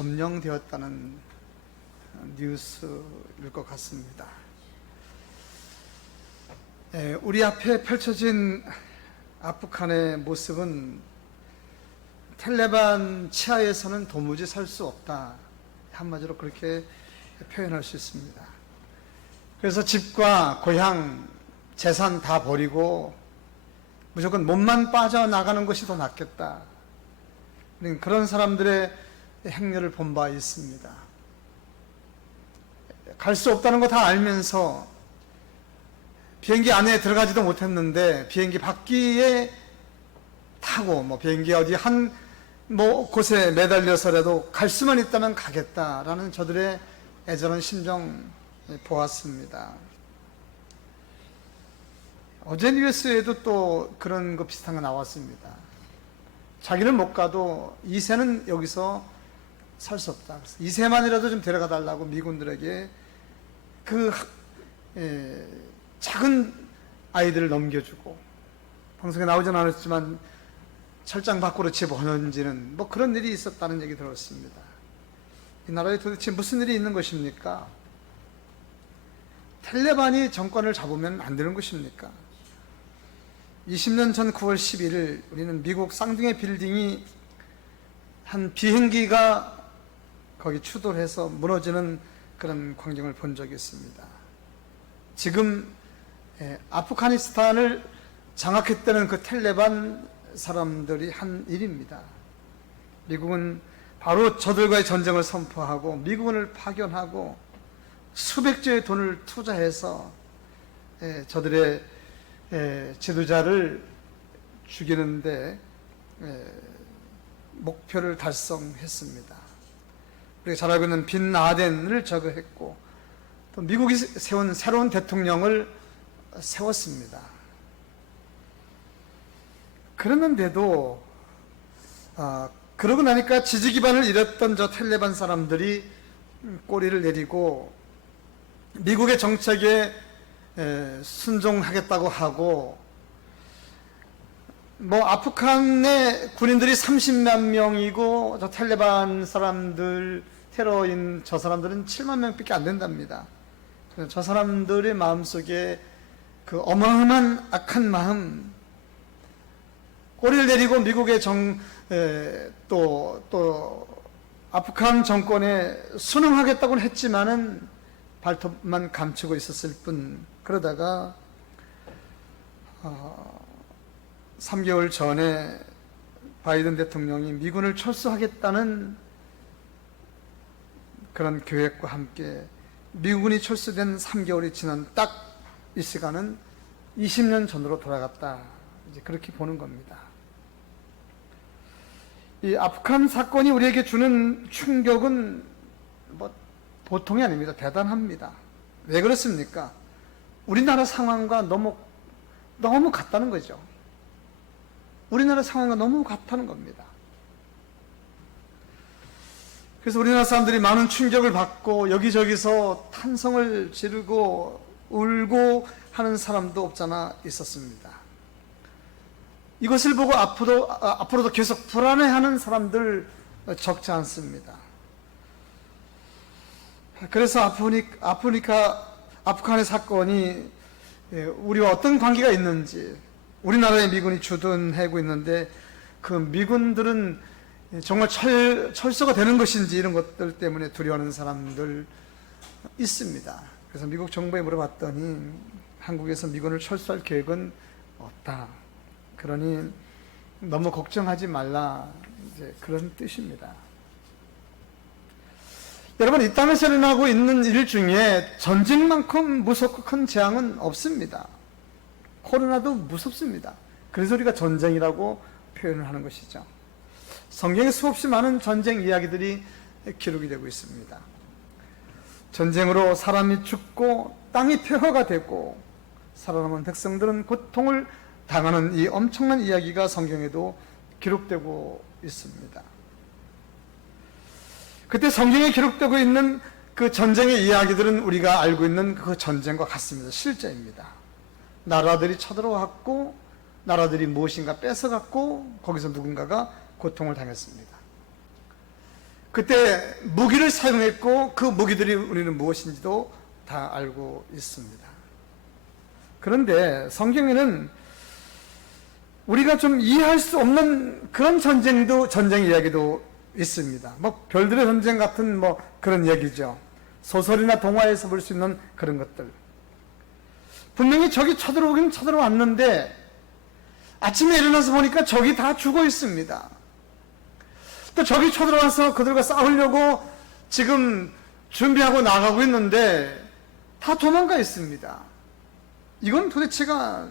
점령되었다는 뉴스일 것 같습니다. 우리 앞에 펼쳐진 아프간의 모습은 텔레반 치하에서는 도무지 살 수 없다, 한마디로 그렇게 표현할 수 있습니다. 그래서 집과 고향, 재산 다 버리고 무조건 몸만 빠져나가는 것이 더 낫겠다, 그런 사람들의 행렬을 본 바 있습니다. 갈 수 없다는 거 다 알면서 비행기 안에 들어가지도 못했는데 비행기 바퀴에 타고 비행기 어디 한 곳에 매달려서라도 갈 수만 있다면 가겠다라는 저들의 애절한 심정 보았습니다. 어제 뉴스에도 또 그런 거 비슷한 거 나왔습니다. 자기는 못 가도 2세는 여기서 살 수 없다. 2세만이라도 좀 데려가 달라고 미군들에게 그 작은 아이들을 넘겨주고, 방송에 나오진 않았지만 철장 밖으로 집어넣는지는 그런 일이 있었다는 얘기 들었습니다. 이 나라에 도대체 무슨 일이 있는 것입니까? 텔레반이 정권을 잡으면 안 되는 것입니까? 20년 전 9월 11일 우리는 미국 쌍둥이 빌딩이 한 비행기가 거기 추돌해서 무너지는 그런 광경을 본 적이 있습니다. 지금 아프가니스탄을 장악했다는 그 텔레반 사람들이 한 일입니다. 미국은 바로 저들과의 전쟁을 선포하고 미군을 파견하고 수백조의 돈을 투자해서 저들의 지도자를 죽이는데 목표를 달성했습니다. 우리가 잘 알고 있는 빈 라덴을 제거했고 또 미국이 세운 새로운 대통령을 세웠습니다. 그랬는데도 그러고 나니까 지지 기반을 잃었던 저 텔레반 사람들이 꼬리를 내리고 미국의 정책에 순종하겠다고 하고, 아프간의 군인들이 30만 명이고 저 텔레반 사람들, 테러인 저 사람들은 7만 명밖에 안 된답니다. 저 사람들의 마음속에 그 어마어마한 악한 마음, 꼬리를 내리고 미국의 또 아프간 정권에 순응하겠다고는 했지만은 발톱만 감추고 있었을 뿐, 그러다가 3개월 전에 바이든 대통령이 미군을 철수하겠다는 그런 계획과 함께 미군이 철수된 3개월이 지난 딱 이 시간은 20년 전으로 돌아갔다, 이제 그렇게 보는 겁니다. 이 아프간 사건이 우리에게 주는 충격은 보통이 아닙니다. 대단합니다. 왜 그렇습니까? 우리나라 상황과 너무 같다는 거죠. 우리나라 상황과 너무 같다는 겁니다. 그래서 우리나라 사람들이 많은 충격을 받고 여기저기서 탄성을 지르고 울고 하는 사람도 없잖아 있었습니다. 이것을 보고 앞으로도 계속 불안해하는 사람들 적지 않습니다. 그래서 아프간의 사건이 우리와 어떤 관계가 있는지, 우리나라의 미군이 주둔하고 있는데 그 미군들은 정말 철수가 되는 것인지 이런 것들 때문에 두려워하는 사람들 있습니다. 그래서 미국 정부에 물어봤더니 한국에서 미군을 철수할 계획은 없다. 그러니 너무 걱정하지 말라, 이제 그런 뜻입니다. 여러분, 이 땅에서 일어나고 있는 일 중에 전쟁만큼 무섭고 큰 재앙은 없습니다. 코로나도 무섭습니다. 그래서 우리가 전쟁이라고 표현을 하는 것이죠. 성경에 수없이 많은 전쟁 이야기들이 기록이 되고 있습니다. 전쟁으로 사람이 죽고 땅이 폐허가 되고 살아남은 백성들은 고통을 당하는 이 엄청난 이야기가 성경에도 기록되고 있습니다. 그때 성경에 기록되고 있는 그 전쟁의 이야기들은 우리가 알고 있는 그 전쟁과 같습니다. 실제입니다. 나라들이 쳐들어왔고 나라들이 무엇인가 뺏어갔고 거기서 누군가가 고통을 당했습니다. 그때 무기를 사용했고 그 무기들이 우리는 무엇인지도 다 알고 있습니다. 그런데 성경에는 우리가 좀 이해할 수 없는 그런 전쟁 이야기도 있습니다. 뭐 별들의 전쟁 같은 뭐 그런 얘기죠. 소설이나 동화에서 볼 수 있는 그런 것들. 분명히 적이 쳐들어오긴 쳐들어왔는데 아침에 일어나서 보니까 적이 다 죽어 있습니다. 또 적이 쳐들어와서 그들과 싸우려고 지금 준비하고 나가고 있는데 다 도망가 있습니다. 이건 도대체가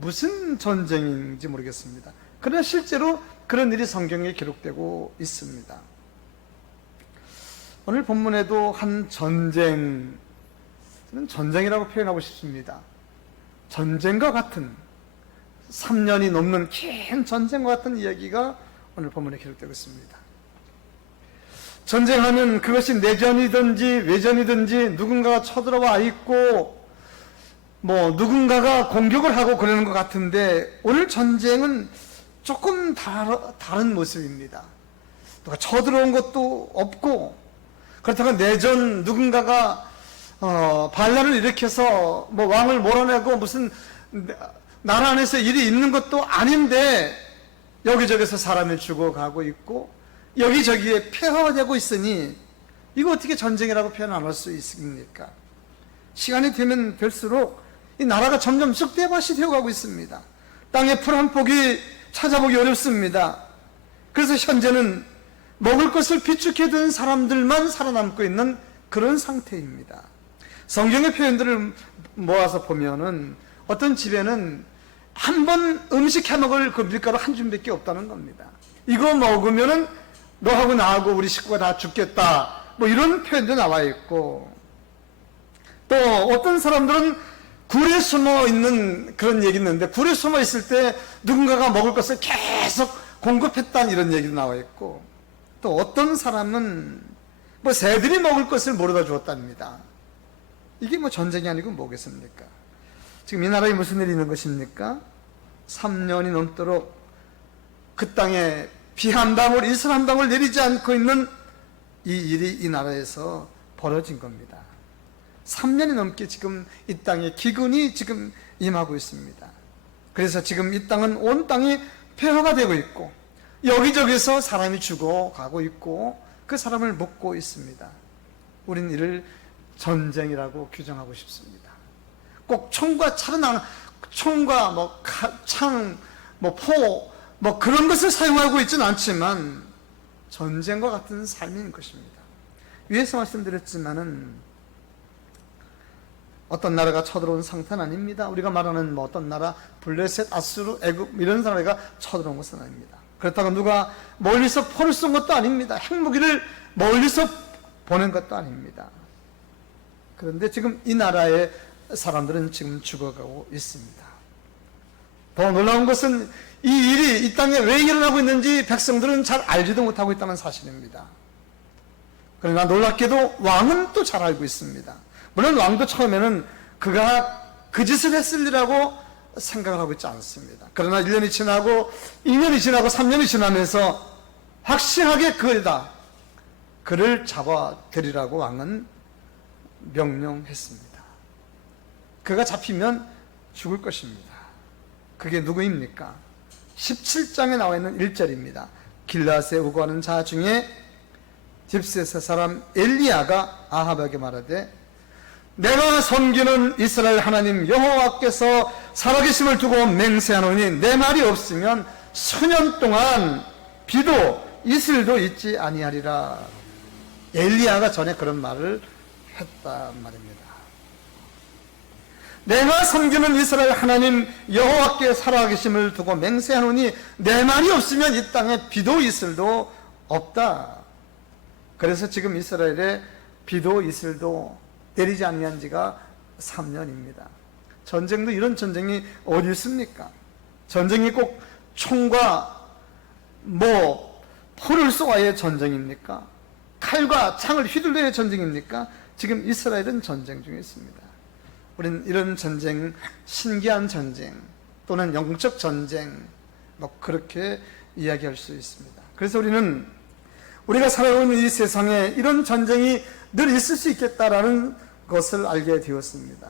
무슨 전쟁인지 모르겠습니다. 그러나 실제로 그런 일이 성경에 기록되고 있습니다. 오늘 본문에도 한 전쟁, 저는 전쟁이라고 표현하고 싶습니다. 전쟁과 같은 3년이 넘는 긴 전쟁과 같은 이야기가 오늘 본문에 기록되고 있습니다. 전쟁하면 그것이 내전이든지 외전이든지 누군가가 쳐들어와 있고 뭐 누군가가 공격을 하고 그러는 것 같은데 오늘 전쟁은 조금 다른 모습입니다. 누가 쳐들어온 것도 없고 그렇다고 내전 누군가가 반란을 일으켜서 뭐 왕을 몰아내고 무슨 나라 안에서 일이 있는 것도 아닌데 여기저기서 사람이 죽어가고 있고 여기저기에 폐허가 되고 있으니 이거 어떻게 전쟁이라고 표현 안 할 수 있습니까? 시간이 되면 될수록 이 나라가 점점 쑥대밭이 되어가고 있습니다. 땅에 풀 한 폭이 찾아보기 어렵습니다. 그래서 현재는 먹을 것을 비축해 둔 사람들만 살아남고 있는 그런 상태입니다. 성경의 표현들을 모아서 보면은 어떤 집에는 한 번 음식 해 먹을 그 밀가루 한 줌밖에 없다는 겁니다. 이거 먹으면은 너하고 나하고 우리 식구가 다 죽겠다. 뭐 이런 표현도 나와 있고 또 어떤 사람들은 굴에 숨어 있는 그런 얘기 있는데 굴에 숨어 있을 때 누군가가 먹을 것을 계속 공급했다는 이런 얘기도 나와 있고 또 어떤 사람은 뭐 새들이 먹을 것을 모르다 주었답니다. 이게 뭐 전쟁이 아니고 뭐겠습니까? 지금 이 나라에 무슨 일이 있는 것입니까? 3년이 넘도록 그 땅에 비 한 방울, 이슬 한 방울 내리지 않고 있는 이 일이 이 나라에서 벌어진 겁니다. 3년이 넘게 지금 이 땅에 기근이 지금 임하고 있습니다. 그래서 지금 이 땅은 온 땅이 폐허가 되고 있고 여기저기서 사람이 죽어가고 있고 그 사람을 먹고 있습니다. 우린 이를 전쟁이라고 규정하고 싶습니다. 꼭 총과 총과 뭐 창, 뭐 포, 뭐 그런 것을 사용하고 있지는 않지만 전쟁과 같은 삶인 것입니다. 위에서 말씀드렸지만은 어떤 나라가 쳐들어온 상태는 아닙니다. 우리가 말하는 뭐 어떤 나라, 블레셋, 아수르, 애굽 이런 나라가 쳐들어온 것은 아닙니다. 그렇다고 누가 멀리서 포를 쏜 것도 아닙니다. 핵무기를 멀리서 보낸 것도 아닙니다. 그런데 지금 이 나라의 사람들은 지금 죽어가고 있습니다. 더 놀라운 것은 이 일이 이 땅에 왜 일어나고 있는지 백성들은 잘 알지도 못하고 있다는 사실입니다. 그러나 놀랍게도 왕은 또 잘 알고 있습니다. 물론 왕도 처음에는 그가 그 짓을 했으리라고 생각을 하고 있지 않습니다. 그러나 1년이 지나고 2년이 지나고 3년이 지나면서 확실하게 그이다. 그를 잡아들이라고 왕은 명령했습니다. 그가 잡히면 죽을 것입니다. 그게 누구입니까? 17장에 나와 있는 1절입니다. 길라앗에 오고 하는 자 중에 집셋의 사람 엘리야가 아합에게 말하되 내가 섬기는 이스라엘 하나님 여호와께서 살아계심을 두고 맹세하노니 내 말이 없으면 수년 동안 비도 이슬도 있지 아니하리라. 엘리야가 전에 그런 말을 했단 말입니다. 내가 섬기는 이스라엘 하나님 여호와께 살아계심을 두고 맹세하노니 내 말이 없으면 이 땅에 비도 이슬도 없다. 그래서 지금 이스라엘에 비도 이슬도 내리지 아니한 지가 3년입니다. 전쟁도 이런 전쟁이 어디 있습니까? 전쟁이 꼭 총과 뭐 포를 쏘아의 전쟁입니까? 칼과 창을 휘둘러의 전쟁입니까? 지금 이스라엘은 전쟁 중에 있습니다. 우리는 이런 전쟁, 신기한 전쟁 또는 영적 전쟁 뭐 그렇게 이야기할 수 있습니다. 그래서 우리는 우리가 살아가고 있는 이 세상에 이런 전쟁이 늘 있을 수 있겠다라는 것을 알게 되었습니다.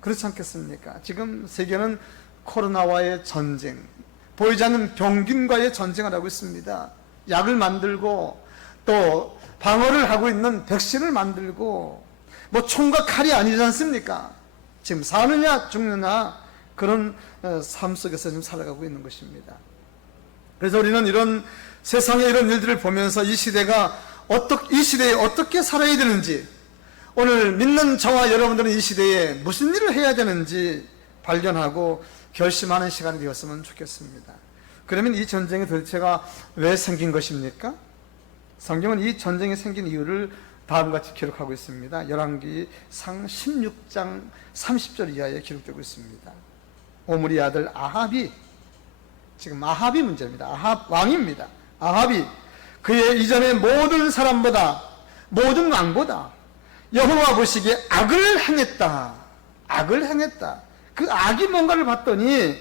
그렇지 않겠습니까? 지금 세계는 코로나와의 전쟁, 보이지 않는 병균과의 전쟁을 하고 있습니다. 약을 만들고 또 방어를 하고 있는 백신을 만들고 뭐 총과 칼이 아니지 않습니까? 지금 사느냐 죽느냐 그런 삶 속에서 지금 살아가고 있는 것입니다. 그래서 우리는 이런 세상의 이런 일들을 보면서 이 시대에 어떻게 살아야 되는지, 오늘 믿는 저와 여러분들은 이 시대에 무슨 일을 해야 되는지 발견하고 결심하는 시간이 되었으면 좋겠습니다. 그러면 이 전쟁의 도대체가 왜 생긴 것입니까? 성경은 이 전쟁이 생긴 이유를 다음같이 기록하고 있습니다. 열왕기상 16장 30절 이하에 기록되고 있습니다. 오므리 아들 아합이, 지금 아합이 문제입니다. 아합 왕입니다. 아합이 그의 이전의 모든 사람보다, 모든 왕보다 여호와 보시기에 악을 행했다. 악을 행했다. 그 악이 뭔가를 봤더니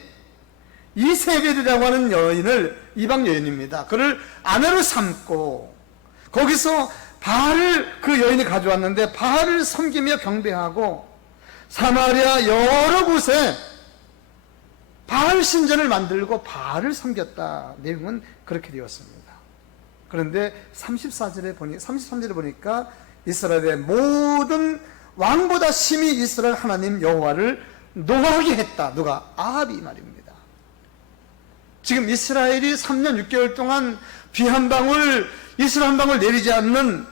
이세벨이라고 하는 여인을, 이방 여인입니다. 그를 아내로 삼고 거기서 바알을 그 여인이 가져왔는데 바알을 섬기며 경배하고 사마리아 여러 곳에 바알 신전을 만들고 바알을 섬겼다. 내용은 그렇게 되었습니다. 그런데 33절에 보니까 이스라엘의 모든 왕보다 심히 이스라엘 하나님 여호와를 노하게 했다. 누가? 아합이 말입니다. 지금 이스라엘이 3년 6개월 동안 비 한 방울, 이슬 한 방울 내리지 않는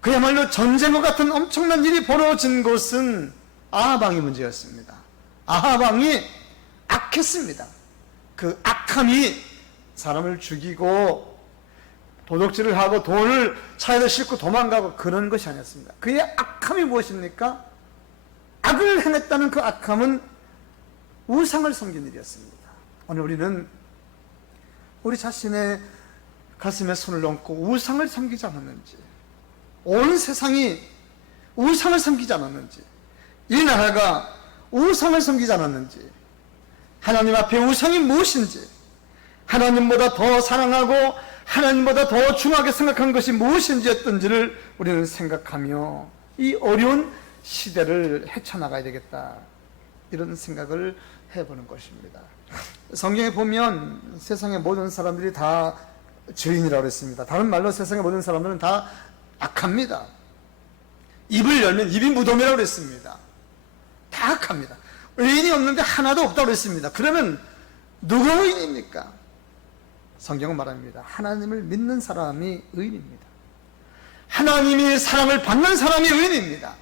그야말로 전쟁과 같은 엄청난 일이 벌어진 곳은 아합 왕이 문제였습니다. 아합 왕이 악했습니다. 그 악함이 사람을 죽이고 도둑질을 하고 돈을 차에다 싣고 도망가고 그런 것이 아니었습니다. 그의 악함이 무엇입니까? 악을 행했다는 그 악함은 우상을 섬긴 일이었습니다. 오늘 우리는 우리 자신의 가슴에 손을 얹고 우상을 섬기지 않았는지, 온 세상이 우상을 섬기지 않았는지, 이 나라가 우상을 섬기지 않았는지, 하나님 앞에 우상이 무엇인지, 하나님보다 더 사랑하고 하나님보다 더 중하게 생각한 것이 무엇인지였던지를 우리는 생각하며 이 어려운 시대를 헤쳐나가야 되겠다, 이런 생각을 해보는 것입니다. 성경에 보면 세상의 모든 사람들이 다 죄인이라고 했습니다. 다른 말로 세상의 모든 사람들은 다 악합니다. 입을 열면 입이 무덤이라고 했습니다. 다 악합니다. 의인이 없는데 하나도 없다고 했습니다. 그러면 누가 의인입니까? 성경은 말합니다. 하나님을 믿는 사람이 의인입니다. 하나님이 사랑을 받는 사람이 의인입니다.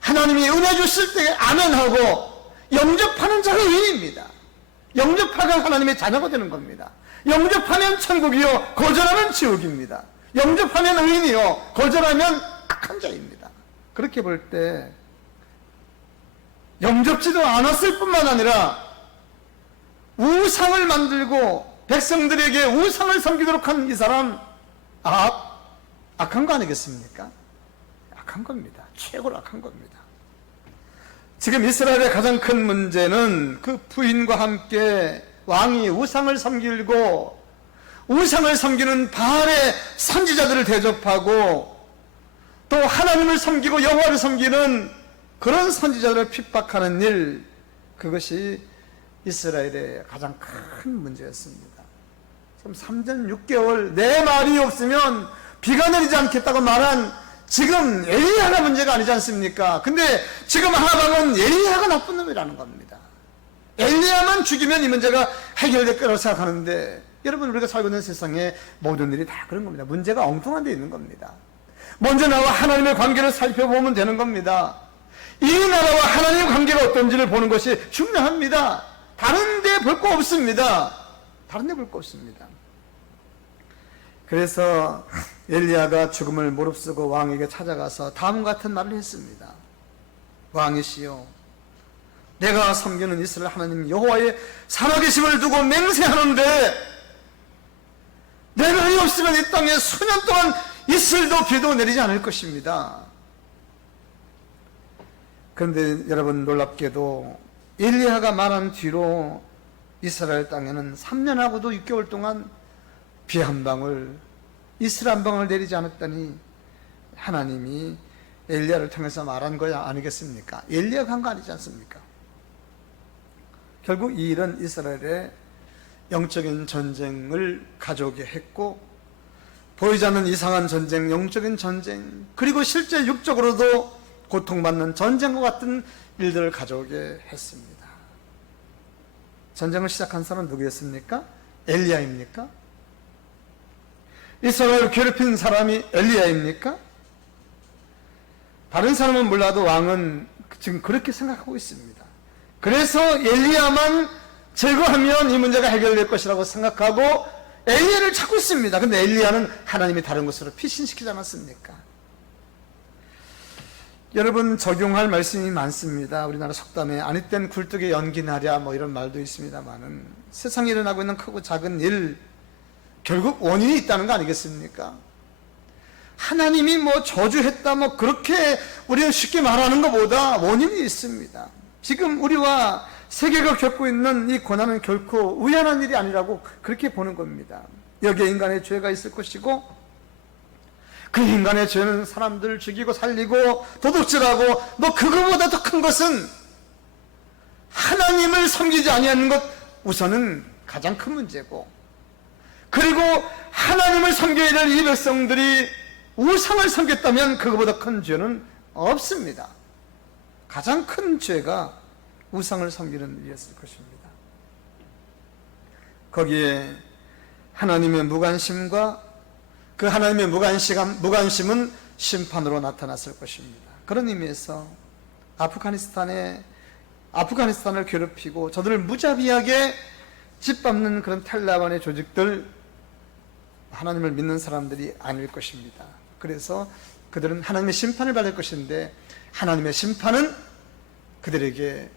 하나님이 은혜 주실 때 아멘하고 영접하는 자가 의인입니다. 영접하면 하나님의 자녀가 되는 겁니다. 영접하면 천국이요, 거절하면 지옥입니다. 영접하면 의인이요, 거절하면 악한 자입니다. 그렇게 볼 때 영접지도 않았을 뿐만 아니라 우상을 만들고 백성들에게 우상을 섬기도록 한 이 사람 악한 거 아니겠습니까? 악한 겁니다. 최고로 악한 겁니다. 지금 이스라엘의 가장 큰 문제는 그 부인과 함께 왕이 우상을 섬기고 우상을 섬기는 바알의 선지자들을 대접하고 또 하나님을 섬기고 여호와를 섬기는 그런 선지자들을 핍박하는 일, 그것이 이스라엘의 가장 큰 문제였습니다. 지금 3년 6개월 내 말이 없으면 비가 내리지 않겠다고 말한 지금 엘리야가 문제가 아니지 않습니까? 근데 지금 아합은 엘리야가 나쁜 놈이라는 겁니다. 엘리야만 죽이면 이 문제가 해결될 거라고 생각하는데, 여러분, 우리가 살고 있는 세상에 모든 일이 다 그런 겁니다. 문제가 엉뚱한 데 있는 겁니다. 먼저 나와 하나님의 관계를 살펴보면 되는 겁니다. 이 나라와 하나님의 관계가 어떤지를 보는 것이 중요합니다. 다른 데 볼 거 없습니다. 다른 데 볼 거 없습니다. 그래서 엘리야가 죽음을 무릅쓰고 왕에게 찾아가서 다음과 같은 말을 했습니다. 왕이시여, 내가 섬기는 이스라엘 하나님 여호와의 살아계심을 두고 맹세하는데 내가 없으면 이 땅에 수년 동안 이슬도 비도 내리지 않을 것입니다. 그런데 여러분, 놀랍게도 엘리야가 말한 뒤로 이스라엘 땅에는 3년하고도 6개월 동안 비 한 방울, 이슬 한 방울 내리지 않았더니 하나님이 엘리야를 통해서 말한 거야 아니겠습니까? 엘리야가 한 거 아니지 않습니까? 결국 이 일은 이스라엘의 영적인 전쟁을 가져오게 했고, 보이지 않는 이상한 전쟁, 영적인 전쟁, 그리고 실제 육적으로도 고통받는 전쟁과 같은 일들을 가져오게 했습니다. 전쟁을 시작한 사람은 누구였습니까? 엘리야입니까? 이스라엘을 괴롭힌 사람이 엘리야입니까? 다른 사람은 몰라도 왕은 지금 그렇게 생각하고 있습니다. 그래서 엘리야만 제거하면 이 문제가 해결될 것이라고 생각하고 엘리야를 찾고 있습니다. 근데 엘리야는 하나님이 다른 곳으로 피신시키지 않았습니까? 여러분, 적용할 말씀이 많습니다. 우리나라 속담에 아니 땐 굴뚝에 연기 나랴 뭐 이런 말도 있습니다만은, 세상에 일어나고 있는 크고 작은 일 결국 원인이 있다는 거 아니겠습니까? 하나님이 뭐 저주했다 뭐 그렇게 우리는 쉽게 말하는 것보다 원인이 있습니다. 지금 우리와 세계가 겪고 있는 이 고난은 결코 우연한 일이 아니라고 그렇게 보는 겁니다. 여기에 인간의 죄가 있을 것이고, 그 인간의 죄는 사람들을 죽이고 살리고 도둑질하고, 뭐 그거보다 더 큰 것은 하나님을 섬기지 아니하는 것, 우선은 가장 큰 문제고, 그리고 하나님을 섬겨야 될 이 백성들이 우상을 섬겼다면 그거보다 큰 죄는 없습니다. 가장 큰 죄가 우상을 섬기는 일이었을 것입니다. 거기에 하나님의 무관심과 그 하나님의 무관심은 심판으로 나타났을 것입니다. 그런 의미에서 아프가니스탄을 괴롭히고 저들을 무자비하게 짓밟는 그런 탈레반의 조직들, 하나님을 믿는 사람들이 아닐 것입니다. 그래서 그들은 하나님의 심판을 받을 것인데, 하나님의 심판은 그들에게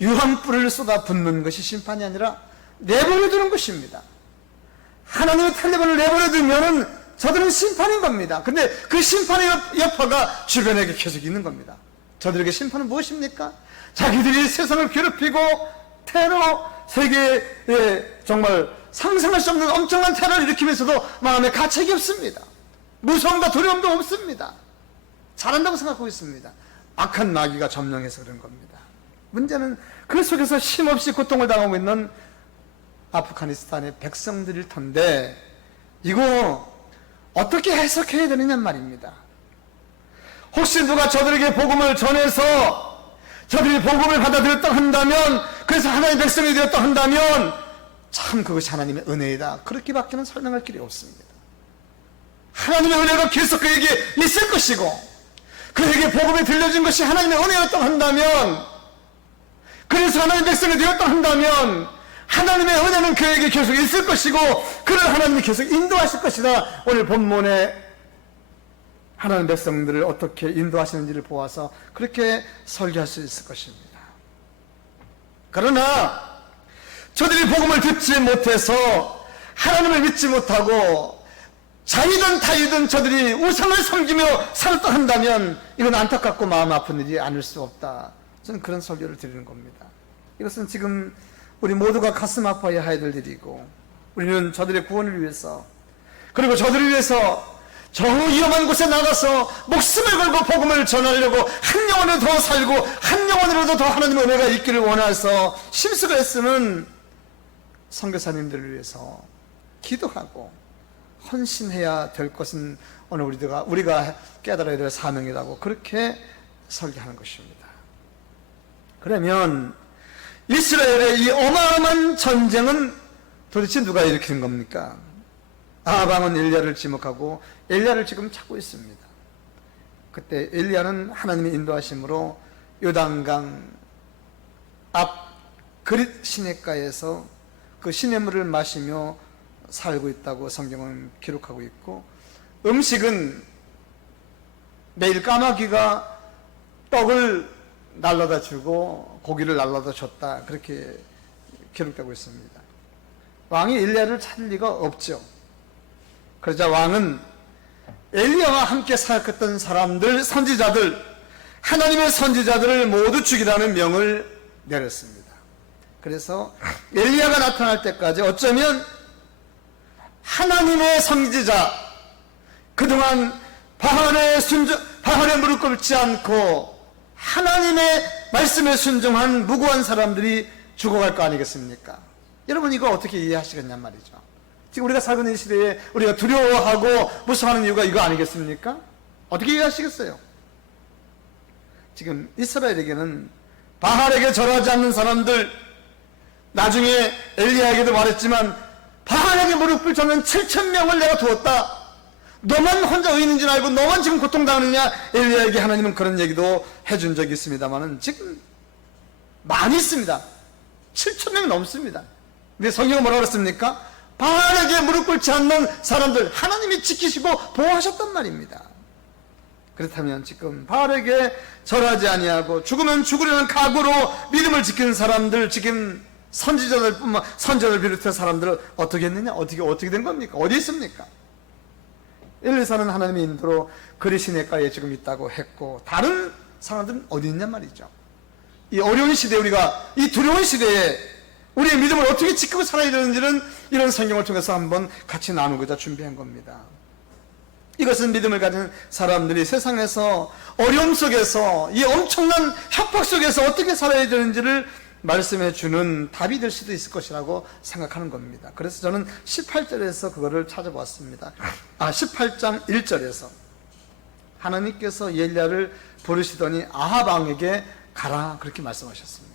유황불을 쏟아 붓는 것이 심판이 아니라 내버려두는 것입니다. 하나님의 탈레반을 내버려두면 저들은 심판인 겁니다. 근데 그 심판의 여파가 주변에게 계속 있는 겁니다. 저들에게 심판은 무엇입니까? 자기들이 세상을 괴롭히고 테러, 세계에 정말 상상할 수 없는 엄청난 테러를 일으키면서도 마음에 가책이 없습니다. 무서움과 두려움도 없습니다. 잘한다고 생각하고 있습니다. 악한 마귀가 점령해서 그런 겁니다. 문제는 그 속에서 쉼없이 고통을 당하고 있는 아프가니스탄의 백성들일 텐데, 이거 어떻게 해석해야 되느냐 말입니다. 혹시 누가 저들에게 복음을 전해서 저들이 복음을 받아들였다 한다면, 그래서 하나님의 백성이 되었다 한다면 참 그것이 하나님의 은혜이다, 그렇게밖에는 설명할 길이 없습니다. 하나님의 은혜가 계속 그에게 있을 것이고, 그에게 복음이 들려진 것이 하나님의 은혜였다 한다면, 그래서 하나님의 백성이 되었다 한다면 하나님의 은혜는 그에게 계속 있을 것이고, 그를 하나님이 계속 인도하실 것이다. 오늘 본문에 하나님 백성들을 어떻게 인도하시는지를 보아서 그렇게 설교할 수 있을 것입니다. 그러나 저들이 복음을 듣지 못해서 하나님을 믿지 못하고 자이든 타이든 저들이 우상을 섬기며 살았다 한다면 이건 안타깝고 마음 아픈 일이 아닐 수 없다. 저는 그런 설교를 드리는 겁니다. 이것은 지금 우리 모두가 가슴 아파야 해야 될 일이고, 우리는 저들의 구원을 위해서, 그리고 저들을 위해서 저 위험한 곳에 나가서 목숨을 걸고 복음을 전하려고 한 영혼으로 더 살고 한 영혼으로도 더 하나님의 은혜가 있기를 원해서 심수를 애쓰는 선교사님들을 위해서 기도하고 헌신해야 될 것은 오늘 우리가 깨달아야 될 사명이라고 그렇게 설계하는 것입니다. 그러면 이스라엘의 이 어마어마한 전쟁은 도대체 누가 일으키는 겁니까? 아합왕은 엘리야를 지목하고 엘리야를 지금 찾고 있습니다. 그때 엘리야는 하나님의 인도하심으로 요단강 앞 그릿 시냇가에서 그 시냇물을 마시며 살고 있다고 성경은 기록하고 있고, 음식은 매일 까마귀가 떡을 날라다 주고 고기를 날라다 줬다, 그렇게 기록되고 있습니다. 왕이 엘리야를 찾을 리가 없죠. 그러자 왕은 엘리야와 함께 사역했던 사람들, 선지자들, 하나님의 선지자들을 모두 죽이라는 명을 내렸습니다. 그래서 엘리야가 나타날 때까지 어쩌면 하나님의 선지자, 그동안 바알에 무릎 꿇지 않고 하나님의 말씀에 순종한 무고한 사람들이 죽어갈 거 아니겠습니까? 여러분, 이거 어떻게 이해하시겠냔 말이죠. 지금 우리가 살고 있는 시대에 우리가 두려워하고 무서워하는 이유가 이거 아니겠습니까? 어떻게 이해하시겠어요? 지금 이스라엘에게는 바알에게 절하지 않는 사람들, 나중에 엘리야에게도 말했지만 바알에게 무릎 꿇지 않는 7,000명을 내가 두었다. 너만 혼자 의인인 줄 알고 너만 지금 고통당하느냐? 엘리야에게 하나님은 그런 얘기도 해준 적이 있습니다만 지금 많이 있습니다. 7,000명이 넘습니다. 근데 성경은 뭐라고 그랬습니까? 바알에게 무릎 꿇지 않는 사람들 하나님이 지키시고 보호하셨단 말입니다. 그렇다면 지금 바알에게 절하지 아니하고 죽으면 죽으려는 각오로 믿음을 지키는 사람들, 지금 선지자들 비롯한 사람들은 어떻게 했느냐? 어떻게 된 겁니까? 어디 있습니까? 엘리사는 하나님의 인도로 그리시네가에 지금 있다고 했고, 다른 사람들은 어디 있냔 말이죠. 이 어려운 시대에, 우리가 이 두려운 시대에 우리의 믿음을 어떻게 지키고 살아야 되는지는 이런 성경을 통해서 한번 같이 나누고자 준비한 겁니다. 이것은 믿음을 가진 사람들이 세상에서 어려움 속에서, 이 엄청난 협박 속에서 어떻게 살아야 되는지를 말씀해 주는 답이 될 수도 있을 것이라고 생각하는 겁니다. 그래서 저는 18절에서 그거를 찾아봤습니다. 18장 1절에서 하나님께서 엘리야를 부르시더니 아합 왕에게 가라, 그렇게 말씀하셨습니다.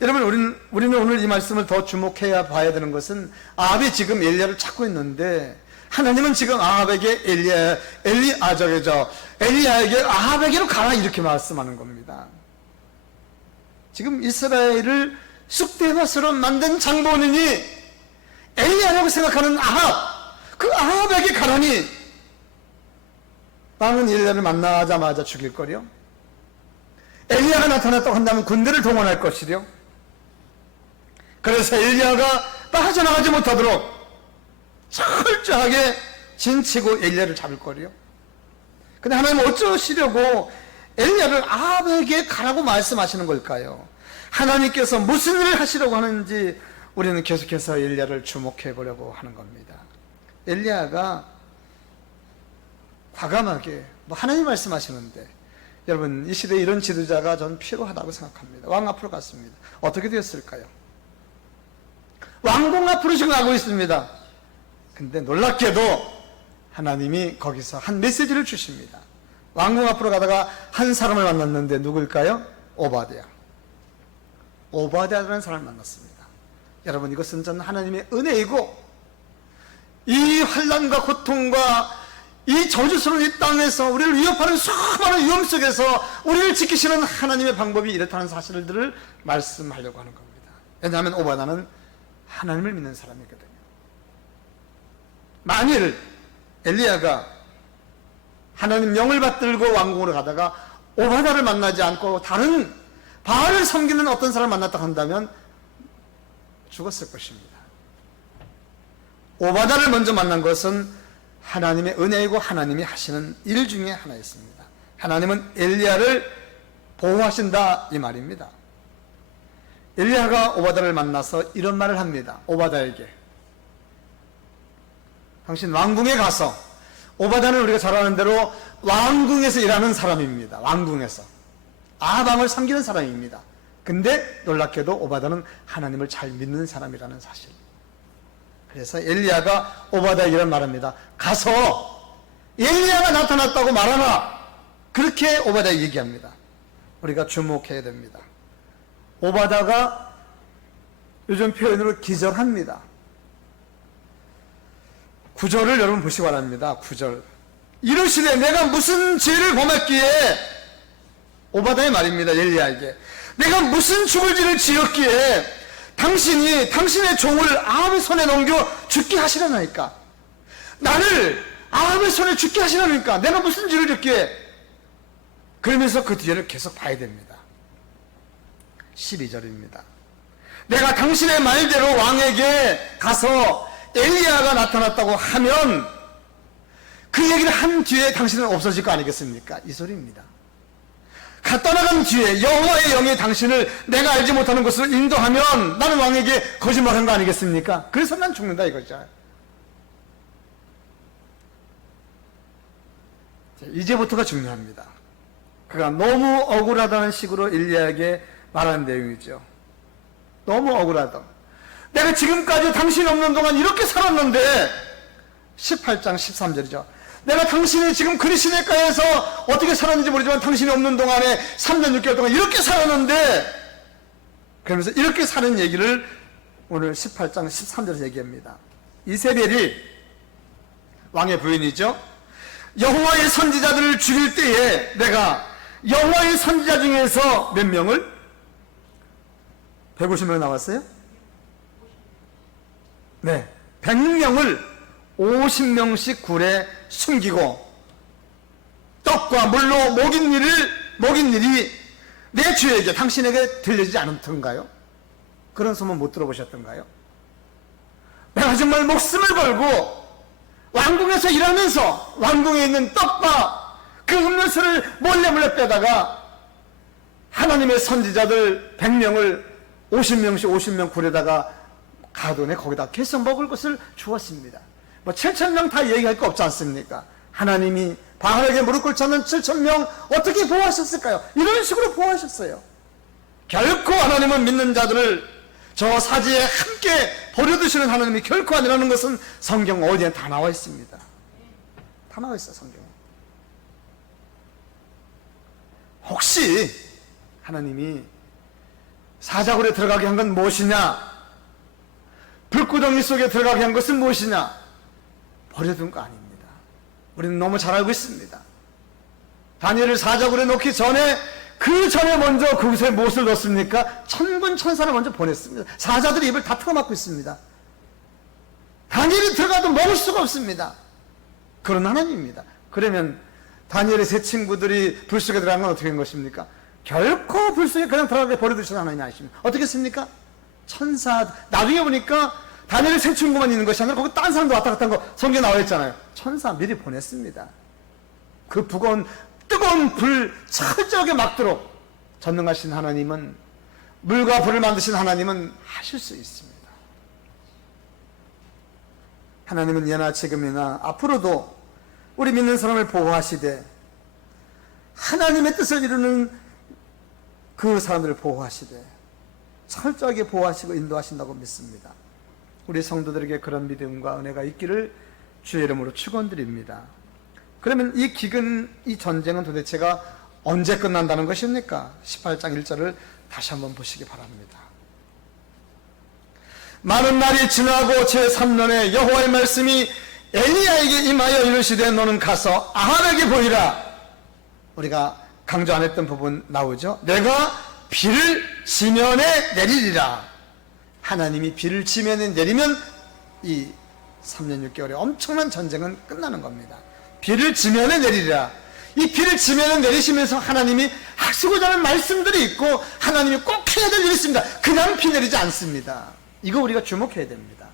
여러분, 우리는 오늘 이 말씀을 더 주목해야 봐야 되는 것은, 아합이 지금 엘리야를 찾고 있는데 하나님은 지금 아합에게 엘리야에게 아합에게로 가라, 이렇게 말씀하는 겁니다. 지금 이스라엘을 쑥대밭으로 만든 장본인이 엘리야라고 생각하는 아합, 그 아합에게 가라니, 왕은 엘리야를 만나자마자 죽일 거려? 엘리야가 나타났다고 한다면 군대를 동원할 것이려? 그래서 엘리야가 빠져나가지 못하도록 철저하게 진치고 엘리야를 잡을 거려? 근데 하나님은 어쩌시려고 엘리야를 아합에게 가라고 말씀하시는 걸까요? 하나님께서 무슨 일을 하시려고 하는지 우리는 계속해서 엘리야를 주목해 보려고 하는 겁니다. 엘리야가 과감하게 하나님 말씀하시는데, 여러분, 이 시대에 이런 지도자가 전 필요하다고 생각합니다. 왕 앞으로 갔습니다. 어떻게 되었을까요? 왕궁 앞으로 지금 가고 있습니다. 근데 놀랍게도 하나님이 거기서 한 메시지를 주십니다. 왕궁 앞으로 가다가 한 사람을 만났는데 누구일까요? 오바댜라는 사람을 만났습니다. 여러분, 이것은 전 하나님의 은혜이고, 이 환난과 고통과 이 저주스러운 이 땅에서 우리를 위협하는 수많은 위험 속에서 우리를 지키시는 하나님의 방법이 이렇다는 사실들을 말씀하려고 하는 겁니다. 왜냐하면 오바댜는 하나님을 믿는 사람이거든요. 만일 엘리야가 하나님 명을 받들고 왕궁으로 가다가 오바댜를 만나지 않고 다른 바알을 섬기는 어떤 사람을 만났다 한다면 죽었을 것입니다. 오바댜를 먼저 만난 것은 하나님의 은혜이고 하나님이 하시는 일 중에 하나였습니다. 하나님은 엘리야를 보호하신다, 이 말입니다. 엘리야가 오바댜를 만나서 이런 말을 합니다. 오바댜에게, 당신 왕궁에 가서, 오바댜는 우리가 잘 아는 대로 왕궁에서 일하는 사람입니다. 왕궁에서 아합왕을 섬기는 사람입니다. 근데 놀랍게도 오바댜는 하나님을 잘 믿는 사람이라는 사실. 그래서 엘리야가 오바댜에게 이런 말합니다. 가서 엘리야가 나타났다고 말하라, 그렇게 오바댜에게 얘기합니다. 우리가 주목해야 됩니다. 오바댜가 요즘 표현으로 기절합니다. 9절을 여러분 보시기 바랍니다. 9절. 이르시되 내가 무슨 죄를 범했기에, 오바댜의 말입니다. 엘리야에게 내가 무슨 죽을 죄를 지었기에 당신이 당신의 종을 아합의 손에 넘겨 죽게 하시려나이까? 나를 아합의 손에 죽게 하시려니까 내가 무슨 죄를 졌기에? 그러면서 그 뒤를 계속 봐야 됩니다. 12절입니다. 내가 당신의 말대로 왕에게 가서 엘리야가 나타났다고 하면 그 얘기를 한 뒤에 당신은 없어질 거 아니겠습니까? 이 소리입니다. 떠나간 뒤에 여호와의 영이 당신을 내가 알지 못하는 것으로 인도하면 나는 왕에게 거짓말한 거 아니겠습니까? 그래서 난 죽는다, 이거죠. 이제부터가 중요합니다. 그가 너무 억울하다는 식으로 엘리야에게 말하는 내용이죠. 너무 억울하다. 내가 지금까지 당신 없는 동안 이렇게 살았는데, 18장 13절이죠. 내가 당신이 지금 그리시네가에서 어떻게 살았는지 모르지만 당신이 없는 동안에 3년 6개월 동안 이렇게 살았는데, 그러면서 이렇게 사는 얘기를 오늘 18장 13절에서 얘기합니다. 이세벨이 왕의 부인이죠. 여호와의 선지자들을 죽일 때에 내가 여호와의 선지자 중에서 몇 명을? 150명 나왔어요? 네, 100명을 50명씩 굴에 숨기고 떡과 물로 먹인 일이 내 주에게, 당신에게 들리지 않던가요? 그런 소문 못 들어보셨던가요? 내가 정말 목숨을 걸고 왕궁에서 일하면서 왕궁에 있는 떡과 그 음료수를 몰래 빼다가 하나님의 선지자들 100명을 50명 굴에다가 가돈에 거기다 계속 먹을 것을 주었습니다. 뭐 7,000명 다 얘기할 거 없지 않습니까? 하나님이 바알에게 무릎 꿇지 않는 7,000명 어떻게 보호하셨을까요? 이런 식으로 보호하셨어요. 결코 하나님을 믿는 자들을 저 사지에 함께 버려두시는 하나님이 결코 아니라는 것은 성경 어디에 다 나와 있습니다. 다 나와 있어요, 성경에. 혹시 하나님이 사자굴에 들어가게 한 건 무엇이냐? 불구덩이 속에 들어가게 한 것은 무엇이냐? 버려둔 거 아닙니다. 우리는 너무 잘 알고 있습니다. 다니엘을 사자굴에 넣기 전에, 그 전에 먼저 그곳에 무엇을 넣었습니까? 천군 천사를 먼저 보냈습니다. 사자들이 입을 다 틀어막고 있습니다. 다니엘이 들어가도 먹을 수가 없습니다. 그런 하나님입니다. 그러면 다니엘의 세 친구들이 불 속에 들어간 건 어떻게 된 것입니까? 결코 불 속에 그냥 들어가게 버려두시는 하나님이 아십니까? 어떻게 했습니까? 천사, 나중에 보니까 다니엘의 세 친구만 있는 것이 아니라 거기 딴 사람도 왔다 갔다 한 거 성경에 나와 있잖아요. 천사 미리 보냈습니다. 그 뜨거운 불 철저하게 막도록 전능하신 하나님은, 물과 불을 만드신 하나님은 하실 수 있습니다. 하나님은 예나 지금이나 앞으로도 우리 믿는 사람을 보호하시되 하나님의 뜻을 이루는 그 사람들을 보호하시되 철저하게 보호하시고 인도하신다고 믿습니다. 우리 성도들에게 그런 믿음과 은혜가 있기를 주의 이름으로 축원드립니다. 그러면 이 기근, 이 전쟁은 도대체가 언제 끝난다는 것입니까? 18장 1절을 다시 한번 보시기 바랍니다. 많은 날이 지나고 제3년에 여호와의 말씀이 엘리야에게 임하여 이르시되 너는 가서 아합에게 보이라. 우리가 강조 안 했던 부분 나오죠. 내가 비를 지면에 내리리라. 하나님이 비를 지면에 내리면 이 3년 6개월의 엄청난 전쟁은 끝나는 겁니다. 비를 지면에 내리리라. 이 비를 지면에 내리시면서 하나님이 하시고자 하는 말씀들이 있고 하나님이 꼭 해야 될 일이 있습니다. 그냥 비 내리지 않습니다. 이거 우리가 주목해야 됩니다.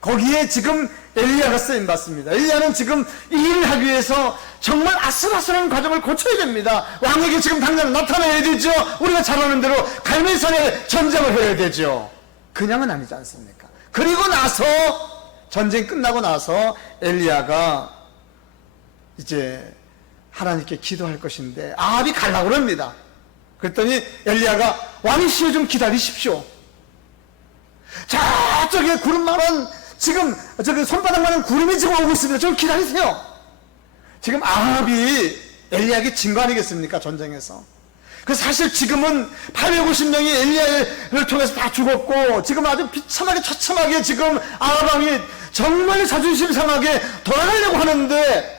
거기에 지금 엘리야가 쓰임받습니다. 엘리야는 지금 이 일을 하기 위해서 정말 아슬아슬한 과정을 거쳐야 됩니다. 왕에게 지금 당장 나타나야 되죠. 우리가 잘 아는 대로 갈멜산에 전쟁을 해야 되죠. 그냥은 아니지 않습니까? 그리고 나서 전쟁 끝나고 나서 엘리야가 이제 하나님께 기도할 것인데 아합이 가려고 합니다. 그랬더니 엘리야가 왕이시여 좀 기다리십시오. 저쪽에 구름만한 지금 저기 손바닥만한 구름이 지금 오고 있습니다. 좀 기다리세요. 지금 아합이 엘리야에게 진 거 아니겠습니까? 전쟁에서. 그 사실 지금은 850명이 엘리야를 통해서 다 죽었고 지금 아주 비참하게 처참하게 지금 아합 왕이 정말 자존심 상하게 돌아가려고 하는데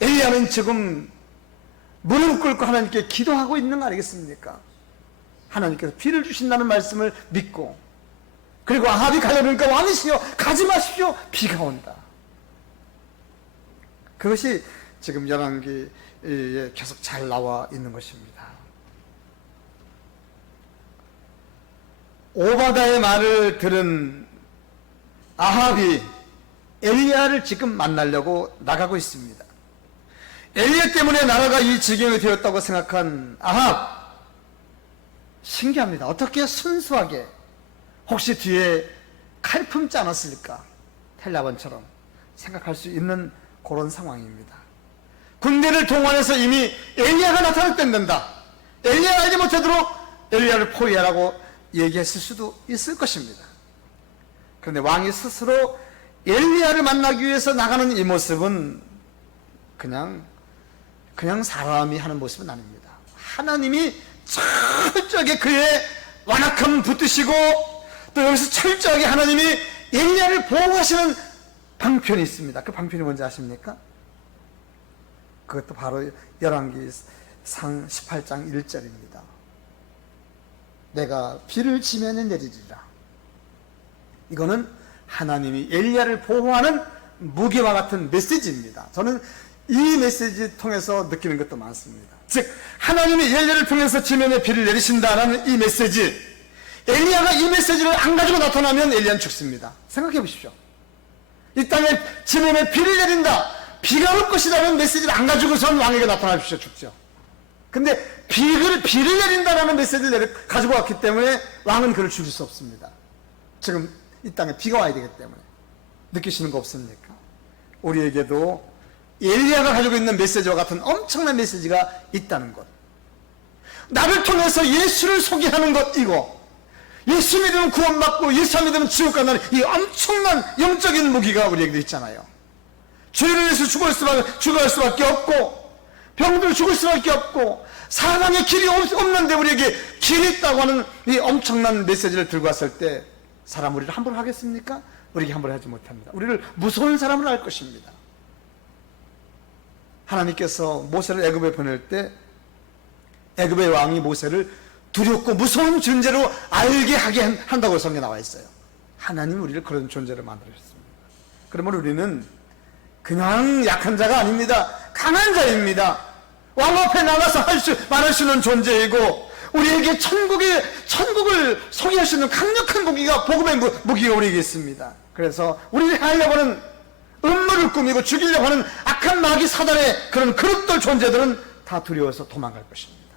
엘리야는 지금 무릎 꿇고 하나님께 기도하고 있는 거 아니겠습니까? 하나님께서 비를 주신다는 말씀을 믿고, 그리고 아합이 가려니까 왕이시여 가지 마십시오. 비가 온다. 그것이 지금 열왕기에 계속 잘 나와 있는 것입니다. 오바다의 말을 들은 아합이 엘리야를 지금 만나려고 나가고 있습니다. 엘리야 때문에 나라가 이 지경이 되었다고 생각한 아합, 신기합니다. 어떻게 순수하게, 혹시 뒤에 칼 품지 않았을까? 텔라반처럼 생각할 수 있는 그런 상황입니다. 군대를 동원해서 이미 엘리야가 나타날 땐 된다. 엘리야가 알지 못하도록 엘리야를 포위하라고 얘기했을 수도 있을 것입니다. 그런데 왕이 스스로 엘리야를 만나기 위해서 나가는 이 모습은 그냥 사람이 하는 모습은 아닙니다. 하나님이 철저하게 그의 완악함을 붙드시고 또 여기서 철저하게 하나님이 엘리야를 보호하시는 방편이 있습니다. 그 방편이 뭔지 아십니까? 그것도 바로 열왕기상 18장 1절입니다. 내가 비를 지면에 내리리라. 이거는 하나님이 엘리야를 보호하는 무기와 같은 메시지입니다. 저는 이 메시지 통해서 느끼는 것도 많습니다. 즉 하나님이 엘리야를 통해서 지면에 비를 내리신다라는 이 메시지, 엘리야가 이 메시지를 안 가지고 나타나면 엘리야는 죽습니다. 생각해 보십시오. 이 땅에 지면에 비를 내린다, 비가 올 것이라는 메시지를 안 가지고선 왕에게 나타나십시오. 죽죠. 근데 비를 내린다라는 메시지를 가지고 왔기 때문에 왕은 그를 죽일 수 없습니다. 지금 이 땅에 비가 와야 되기 때문에. 느끼시는 거 없습니까? 우리에게도 엘리야가 가지고 있는 메시지와 같은 엄청난 메시지가 있다는 것, 나를 통해서 예수를 소개하는 것, 이거 예수 믿으면 구원받고 예수 안 믿으면 지옥 간다는 이 엄청난 영적인 무기가 우리에게도 있잖아요. 죄를 위해서 죽어갈 수밖에 없고, 병들어 죽을 수밖에 없고, 사랑의 길이 없는데 우리에게 길이 있다고 하는 이 엄청난 메시지를 들고 왔을 때 사람 우리를 함부로 하겠습니까? 우리에게 함부로 하지 못합니다. 우리를 무서운 사람으로 할 것입니다. 하나님께서 모세를 애굽에 보낼 때 애굽의 왕이 모세를 두렵고 무서운 존재로 알게 하게 한다고 성경에 나와 있어요. 하나님이 우리를 그런 존재로 만들어주셨습니다. 그러면 우리는 그냥 약한 자가 아닙니다. 강한 자입니다. 왕 앞에 나가서 말할 수 있는 존재이고, 우리에게 천국을 소개할 수 있는 강력한 무기가, 복음의 무기가 우리에게 있습니다. 그래서 우리를 하려고 하는 음모를 꾸미고 죽이려고 하는 악한 마귀 사단의 그런 그릇들 존재들은 다 두려워서 도망갈 것입니다.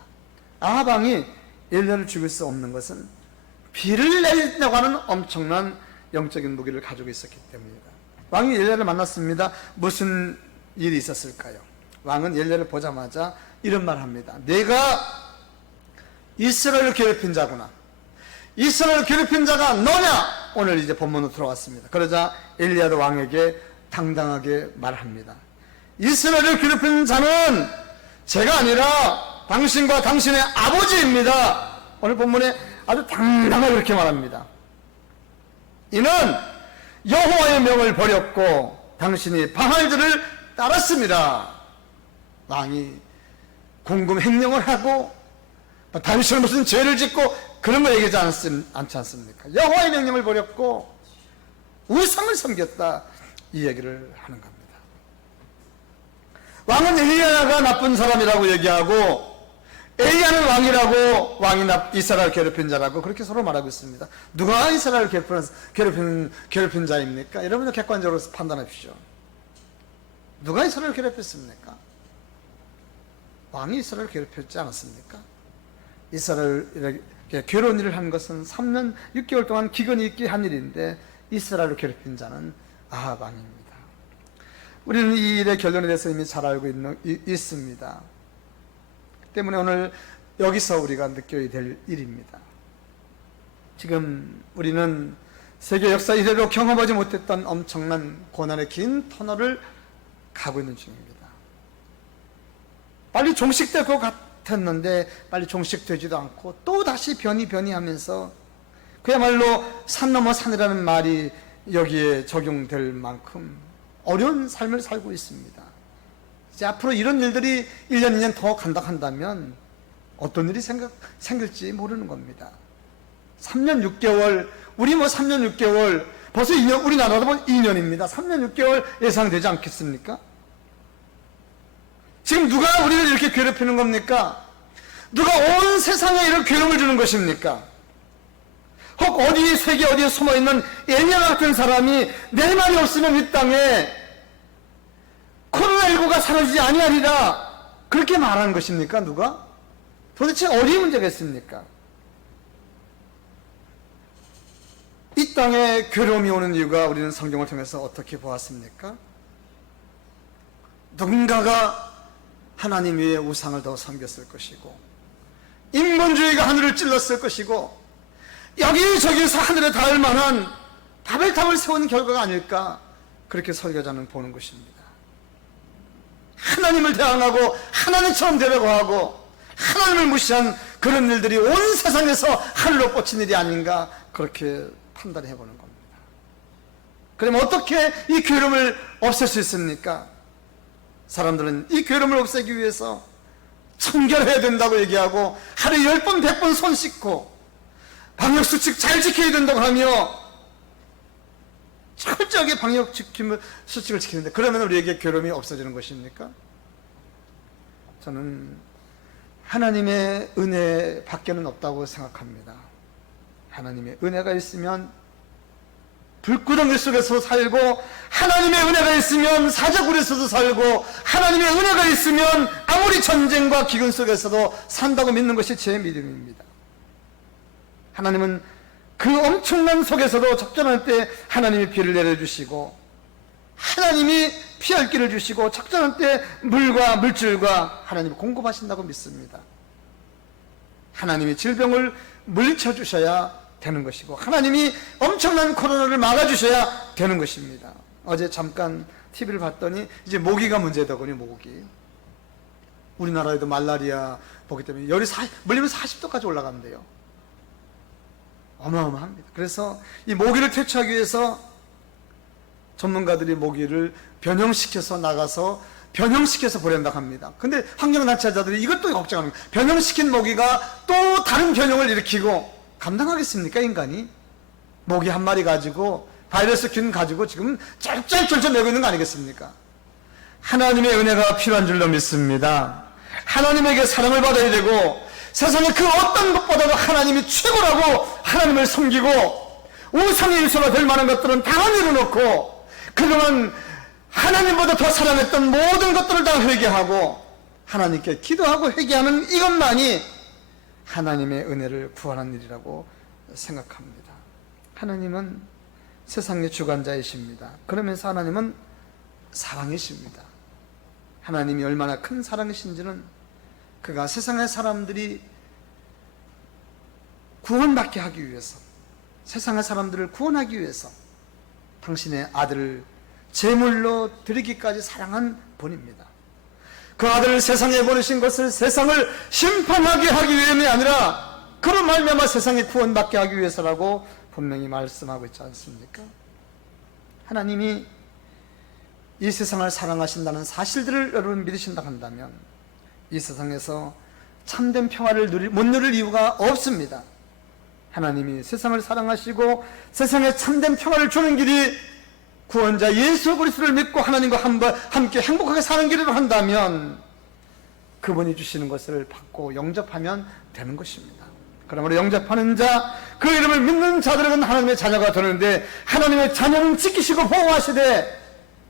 아합 왕이 엘리야를 죽일 수 없는 것은 비를 내린다고 하는 엄청난 영적인 무기를 가지고 있었기 때문입니다. 왕이 엘리야를 만났습니다. 무슨 일이 있었을까요? 왕은 엘리야를 보자마자 이런 말을 합니다. 내가 이스라엘을 괴롭힌 자구나. 이스라엘을 괴롭힌 자가 너냐? 오늘 이제 본문으로 들어왔습니다. 그러자 엘리야도 왕에게 당당하게 말합니다. 이스라엘을 괴롭힌 자는 제가 아니라 당신과 당신의 아버지입니다. 오늘 본문에 아주 당당하게 그렇게 말합니다. 이는 여호와의 명을 버렸고 당신이 바알들을 따랐습니다. 왕이 궁금 행령을 하고 당신은 무슨 죄를 짓고 그런 걸 얘기하지 않지 않습니까? 여호와의 명령을 버렸고 우상을 섬겼다, 이 얘기를 하는 겁니다. 왕은 엘리야가 나쁜 사람이라고 얘기하고 엘리야는 왕이라고, 왕이 이스라엘 괴롭힌 자라고 그렇게 서로 말하고 있습니다. 누가 이스라엘 괴롭힌 자입니까? 여러분들 객관적으로 판단하십시오. 누가 이스라엘 괴롭혔습니까? 왕이 이스라엘 괴롭혔지 않았습니까? 이스라엘에게 괴로운 일을 한 것은 3년 6개월 동안 기근이 있게 한 일인데 이스라엘을 괴롭힌 자는 아합 왕입니다. 우리는 이 일의 결론에 대해서 이미 잘 알고 있습니다. 때문에 오늘 여기서 우리가 느껴야 될 일입니다. 지금 우리는 세계 역사 이래로 경험하지 못했던 엄청난 고난의 긴 터널을 가고 있는 중입니다. 빨리 종식될 것 같았는데 빨리 종식되지도 않고 또 다시 변이하면서 그야말로 산 넘어 산이라는 말이 여기에 적용될 만큼 어려운 삶을 살고 있습니다. 이제 앞으로 이런 일들이 1년, 2년 더 간다 한다면 어떤 일이 생길지 모르는 겁니다. 3년 6개월, 우리 3년 6개월, 벌써 2년, 우리나라도 2년입니다. 3년 6개월 예상되지 않겠습니까? 지금 누가 우리를 이렇게 괴롭히는 겁니까? 누가 온 세상에 이런 괴로움을 주는 것입니까? 혹 세계 어디에 숨어있는 엘리야 같은 사람이 내 말이 없으면 이 땅에 코로나19가 사라지지 아니하리라, 그렇게 말하는 것입니까? 누가? 도대체 어디에 문제가 있습니까? 이 땅에 괴로움이 오는 이유가 우리는 성경을 통해서 어떻게 보았습니까? 누군가가 하나님 위에 우상을 더 섬겼을 것이고, 인본주의가 하늘을 찔렀을 것이고, 여기저기서 하늘에 닿을 만한 바벨탑을 세운 결과가 아닐까, 그렇게 설교자는 보는 것입니다. 하나님을 대항하고 하나님처럼 되려고 하고 하나님을 무시한 그런 일들이 온 세상에서 하늘로 뻗친 일이 아닌가, 그렇게 판단해 보는 겁니다. 그러면 어떻게 이 괴로움을 없앨 수 있습니까? 사람들은 이 괴로움을 없애기 위해서 청결해야 된다고 얘기하고, 하루에 10번 100번 손 씻고 방역수칙 잘 지켜야 된다고 하며 철저하게 수칙을 지키는데, 그러면 우리에게 괴로움이 없어지는 것입니까? 저는 하나님의 은혜 밖에는 없다고 생각합니다. 하나님의 은혜가 있으면 불구덩이 속에서 살고, 하나님의 은혜가 있으면 사자굴에서도 살고, 하나님의 은혜가 있으면 아무리 전쟁과 기근 속에서도 산다고 믿는 것이 제 믿음입니다. 하나님은 그 엄청난 속에서도 적절할 때 하나님이 비를 내려주시고, 하나님이 피할 길을 주시고, 적절할 때 물과 물질과 하나님이 공급하신다고 믿습니다. 하나님이 질병을 물리쳐 주셔야 되는 것이고, 하나님이 엄청난 코로나를 막아주셔야 되는 것입니다. 어제 잠깐 TV를 봤더니 이제 모기가 문제더군요. 모기. 우리나라에도 말라리아 보기 때문에 열이 물리면 40도까지 올라간대요. 어마어마합니다. 그래서 이 모기를 퇴치하기 위해서 전문가들이 모기를 변형시켜서 나가서 변형시켜서 보낸다고 합니다. 근데 환경단체자들이 이것도 걱정합니다. 변형시킨 모기가 또 다른 변형을 일으키고 감당하겠습니까, 인간이? 모기 한 마리 가지고, 바이러스 균 가지고 지금 짤짤쩔쩔 내고 있는 거 아니겠습니까? 하나님의 은혜가 필요한 줄로 믿습니다. 하나님에게 사랑을 받아야 되고, 세상에 그 어떤 것보다도 하나님이 최고라고 하나님을 섬기고, 우상의 일소가 될 만한 것들은 다 내려놓고, 그동안 하나님보다 더 사랑했던 모든 것들을 다 회개하고 하나님께 기도하고 회개하는 이것만이 하나님의 은혜를 구하는 일이라고 생각합니다. 하나님은 세상의 주관자이십니다. 그러면서 하나님은 사랑이십니다. 하나님이 얼마나 큰 사랑이신지는 그가 세상의 사람들이 구원받게 하기 위해서, 세상의 사람들을 구원하기 위해서 당신의 아들을 제물로 드리기까지 사랑한 분입니다. 그 아들을 세상에 보내신 것을 세상을 심판하게 하기 위함이 아니라 그로 말미암아 세상에 구원받게 하기 위해서라고 분명히 말씀하고 있지 않습니까? 하나님이 이 세상을 사랑하신다는 사실들을 여러분 믿으신다 한다면 이 세상에서 참된 평화를 못 누릴 이유가 없습니다. 하나님이 세상을 사랑하시고 세상에 참된 평화를 주는 길이 구원자 예수 그리스도를 믿고 하나님과 함께 행복하게 사는 길이라고 한다면 그분이 주시는 것을 받고 영접하면 되는 것입니다. 그러므로 영접하는 자, 그 이름을 믿는 자들은 하나님의 자녀가 되는데, 하나님의 자녀는 지키시고 보호하시되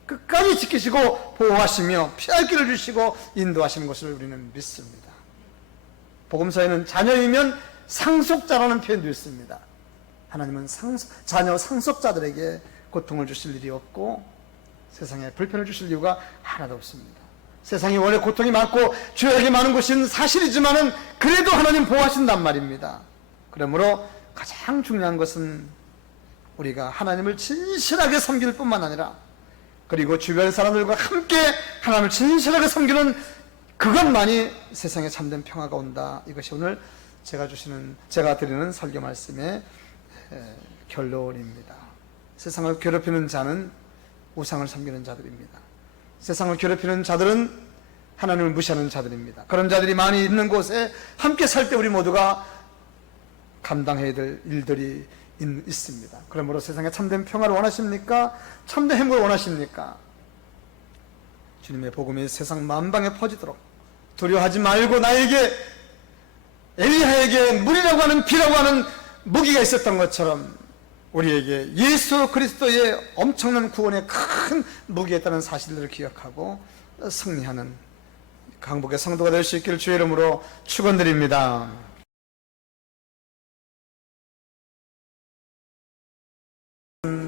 끝까지 지키시고 보호하시며 피할 길을 주시고 인도하시는 것을 우리는 믿습니다. 복음서에는 자녀이면 상속자라는 표현도 있습니다. 하나님은 자녀 상속자들에게 고통을 주실 일이 없고 세상에 불편을 주실 이유가 하나도 없습니다. 세상이 원래 고통이 많고 죄악이 많은 것은 사실이지만은 그래도 하나님 보호하신단 말입니다. 그러므로 가장 중요한 것은 우리가 하나님을 진실하게 섬길 뿐만 아니라 그리고 주변 사람들과 함께 하나님을 진실하게 섬기는 그것만이 세상에 참된 평화가 온다. 이것이 오늘 제가 드리는 설교 말씀의 결론입니다. 세상을 괴롭히는 자는 우상을 섬기는 자들입니다. 세상을 괴롭히는 자들은 하나님을 무시하는 자들입니다. 그런 자들이 많이 있는 곳에 함께 살 때 우리 모두가 감당해야 될 일들이 있습니다. 그러므로 세상에 참된 평화를 원하십니까? 참된 행복을 원하십니까? 주님의 복음이 세상 만방에 퍼지도록 두려워하지 말고 나에게 엘리야에게 물이라고 하는 비라고 하는 무기가 있었던 것처럼 우리에게 예수 그리스도의 엄청난 구원의 큰 무기가 있다는 사실들을 기억하고 승리하는 강복의 성도가 될 수 있기를 주의 이름으로 축원드립니다.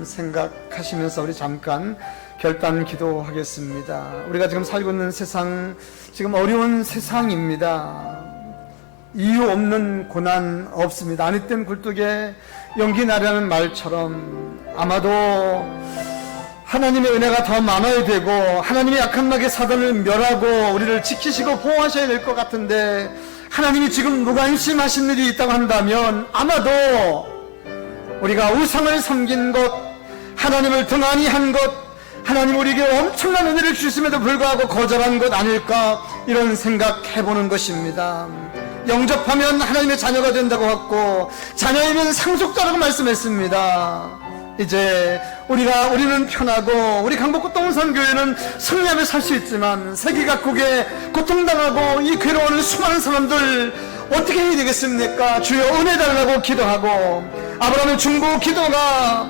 생각하시면서 우리 잠깐 결단 기도하겠습니다. 우리가 지금 살고 있는 세상, 지금 어려운 세상입니다. 이유 없는 고난 없습니다. 아니 땐 굴뚝에 연기 나려는 말처럼 아마도 하나님의 은혜가 더 많아야 되고 하나님의 약한 막의 사단을 멸하고 우리를 지키시고 보호하셔야 될 것 같은데, 하나님이 지금 무관심하신 일이 있다고 한다면 아마도 우리가 우상을 섬긴 것, 하나님을 등한히 한 것, 하나님 우리에게 엄청난 은혜를 주심에도 불구하고 거절한 것 아닐까, 이런 생각해보는 것입니다. 영접하면 하나님의 자녀가 된다고 했고 자녀이면 상속자라고 말씀했습니다. 이제 우리는 편하고 우리 강북구 동산교회는 승리하며 살 수 있지만 세계 각국에 고통당하고 이 괴로워하는 수많은 사람들 어떻게 해야 되겠습니까? 주여 은혜 달라고 기도하고, 아브라함의 중보 기도가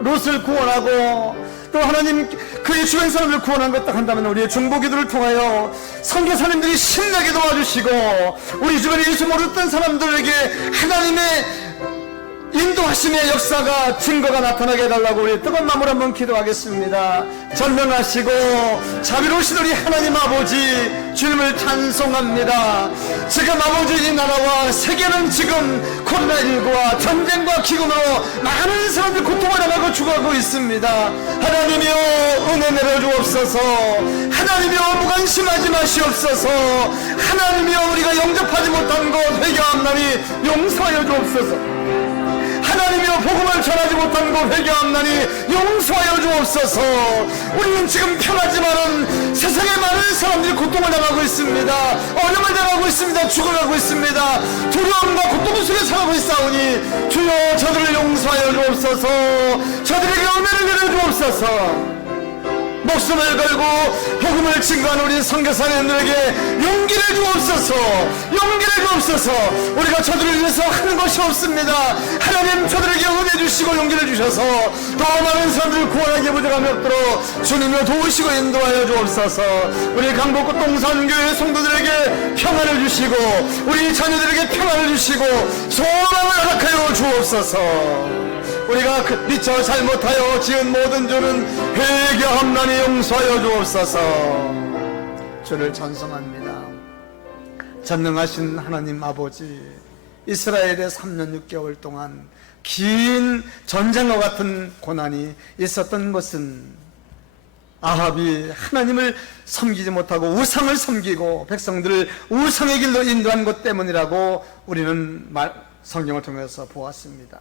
롯을 구원하고 또 하나님 그의 주변 사람을 구원한 것 딱 한다면 우리의 중보 기도를 통하여 선교사님들이 신나게 도와주시고 우리 주변에 예수 모르던 사람들에게 하나님의 인도하심의 역사가, 증거가 나타나게 해달라고 우리 뜨거운 마음으로 한번 기도하겠습니다. 전능하시고 자비로우신 우리 하나님 아버지, 주님을 찬송합니다. 지금 아버지 이 나라와 세계는 지금 코로나19와 전쟁과 기근으로 많은 사람들이 고통을 당하고 죽어가고 있습니다. 하나님이여 은혜 내려주옵소서. 하나님이여 무관심하지 마시옵소서. 하나님이여 우리가 영접하지 못한 것 회개하옵나니 용서하여 주옵소서. 하나님이여 복음을 전하지 못한 것 회개하옵나니 용서하여 주옵소서. 우리는 지금 편하지만은 세상에 많은 사람들이 고통을 당하고 있습니다. 어려움을 당하고 있습니다. 죽어가고 있습니다. 두려움과 고통 속에 살아가고 있사오니 주여 저들을 용서하여 주옵소서. 저들에게 은혜를 내려주옵소서. 목숨을 걸고 복음을 증거하는 우리 선교사님들에게 용기를 주옵소서. 용기를 주옵소서. 우리가 저들을 위해서 하는 것이 없습니다. 하나님 저들에게 은혜 주시고 용기를 주셔서 더 많은 사람들을 구원하게 부족함이 없도록 주님을 도우시고 인도하여 주옵소서. 우리 강북구 동산교회 성도들에게 평안을 주시고 우리 자녀들에게 평안을 주시고 소망을 허락하여 주옵소서. 우리가 미처 잘못하여 지은 모든 죄는 회개하옵나니 용서하여 주옵소서. 주를 찬송합니다. 전능하신 하나님 아버지, 이스라엘의 3년 6개월 동안 긴 전쟁과 같은 고난이 있었던 것은 아합이 하나님을 섬기지 못하고 우상을 섬기고 백성들을 우상의 길로 인도한 것 때문이라고 우리는 성경을 통해서 보았습니다.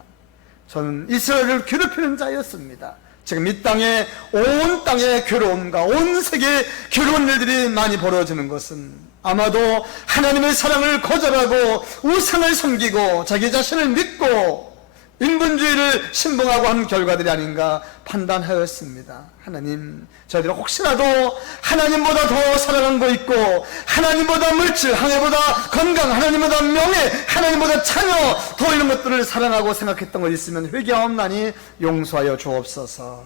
저는 이스라엘을 괴롭히는 자였습니다. 지금 이 땅에, 온 땅의 괴로움과 온 세계의 괴로운 일들이 많이 벌어지는 것은 아마도 하나님의 사랑을 거절하고 우상을 섬기고 자기 자신을 믿고 인본주의를 신봉하고 한 결과들이 아닌가 판단하였습니다. 하나님, 저희들은 혹시라도 하나님보다 더 사랑한 거 있고 하나님보다 물질, 하나님보다 건강, 하나님보다 명예, 하나님보다 자녀, 더 이런 것들을 사랑하고 생각했던 것 있으면 회개하옵나니 용서하여 주옵소서.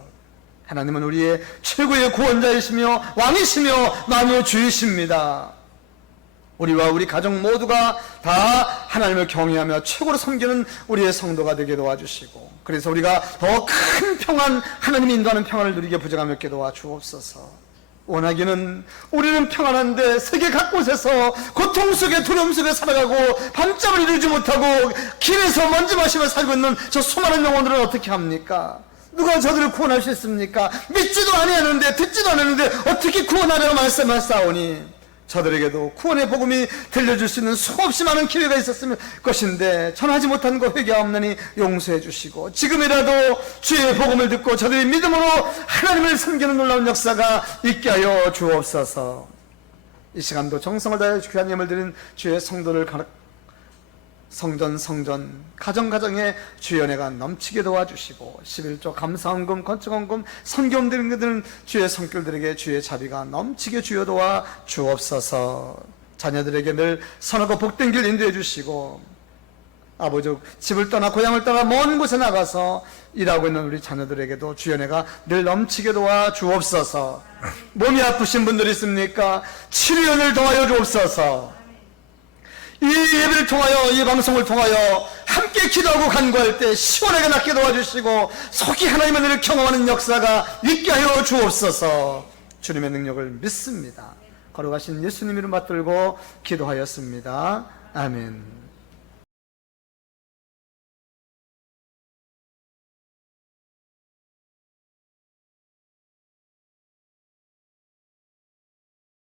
하나님은 우리의 최고의 구원자이시며 왕이시며 만유의 주이십니다. 우리와 우리 가족 모두가 다 하나님을 경외하며 최고로 섬기는 우리의 성도가 되게 도와주시고, 그래서 우리가 더 큰 평안, 하나님이 인도하는 평안을 누리게 부족함이 없게 도와주옵소서. 원하기는 우리는 평안한데 세계 각곳에서 고통 속에 두려움 속에 살아가고 밤잠을 이루지 못하고 길에서 먼지 마시며 살고 있는 저 수많은 영혼들은 어떻게 합니까? 누가 저들을 구원할 수 있습니까? 믿지도 아니하는데 듣지도 않았는데 어떻게 구원하려고 말씀하사오니 저들에게도 구원의 복음이 들려줄 수 있는 수없이 많은 기회가 있었을 것인데 전하지 못한 거 회개하옵나니 용서해 주시고, 지금이라도 주의 복음을 듣고 저들이 믿음으로 하나님을 섬기는 놀라운 역사가 있게 하여 주옵소서. 이 시간도 정성을 다해 귀한 예물 드린 주의 성도를 성전 가정에 주의 은혜가 넘치게 도와주시고 11조 감사헌금, 건축헌금, 선교금 드리는 그들은 주의 성결들에게 주의 자비가 넘치게 주여 도와 주옵소서. 자녀들에게 늘 선하고 복된 길 인도해 주시고, 아버지 집을 떠나 고향을 떠나 먼 곳에 나가서 일하고 있는 우리 자녀들에게도 주의 은혜가 늘 넘치게 도와 주옵소서. 몸이 아프신 분들 있습니까? 치료연을 더하여 주옵소서. 이 예배를 통하여, 이 방송을 통하여 함께 기도하고 간구할 때 시원하게 낫게 도와주시고 속히 하나님의 은혜를 경험하는 역사가 있게 하여 주옵소서. 주님의 능력을 믿습니다. 걸어가신 예수님 이름 받들고 기도하였습니다. 아멘.